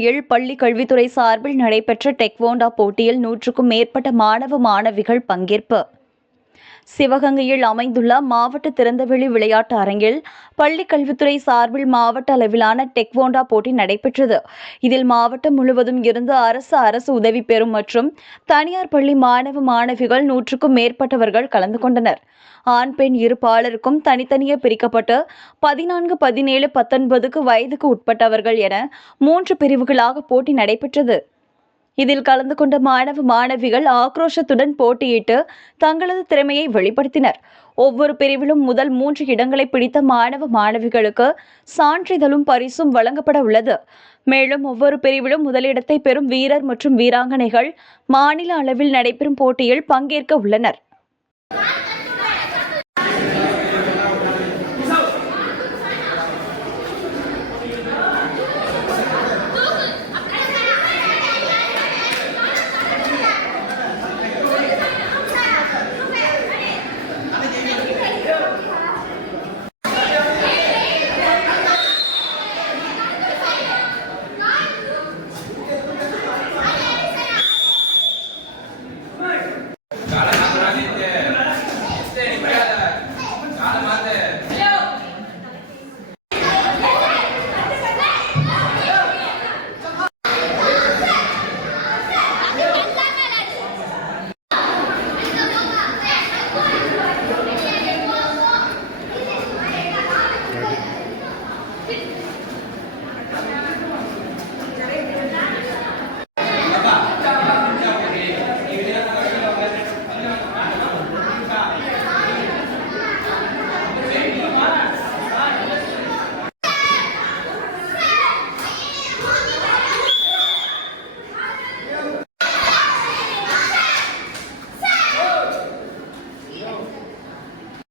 சிவகங்கையில் பள்ளி கல்வித்துறை சார்பில் நடைபெற்ற டெக்வோண்டா போட்டியில் 100க்கும் மேற்பட்ட மாணவ மாணவிகள் பங்கேற்பு. சிவகங்கையில் அமைந்துள்ள மாவட்ட திறந்தவெளி விளையாட்டு அரங்கில் பள்ளி கல்வித்துறை சார்பில் மாவட்ட அளவிலான டெக்வோண்டா போட்டி நடைபெற்றது. இதில் மாவட்டம் முழுவதும் இருந்து அரசு உதவி பெறும் மற்றும் தனியார் பள்ளி மாணவ மாணவிகள் 100க்கும் மேற்பட்டவர்கள் கலந்து கொண்டனர். ஆண் பெண் இரு பாலருக்கும் தனித்தனியே பிரிக்கப்பட்டு 14, 17, 19 வயதுக்கு உட்பட்டவர்கள் என 3 பிரிவுகளாக போட்டி நடைபெற்றது. இதில் கலந்து கொண்ட மாணவ மாணவிகள் ஆக்ரோஷத்துடன் போட்டியிட்டு தங்களது திறமையை வெளிப்படுத்தினர். ஒவ்வொரு பிரிவிலும் முதல் 3 இடங்களை பிடித்த மாணவ மாணவிகளுக்கு சான்றிதழும் பரிசும் வழங்கப்பட உள்ளது. மேலும் ஒவ்வொரு பிரிவிலும் முதலிடத்தை பெறும் வீரர் மற்றும் வீராங்கனைகள் மாநில அளவில் நடைபெறும் போட்டியில் பங்கேற்க உள்ளனர்.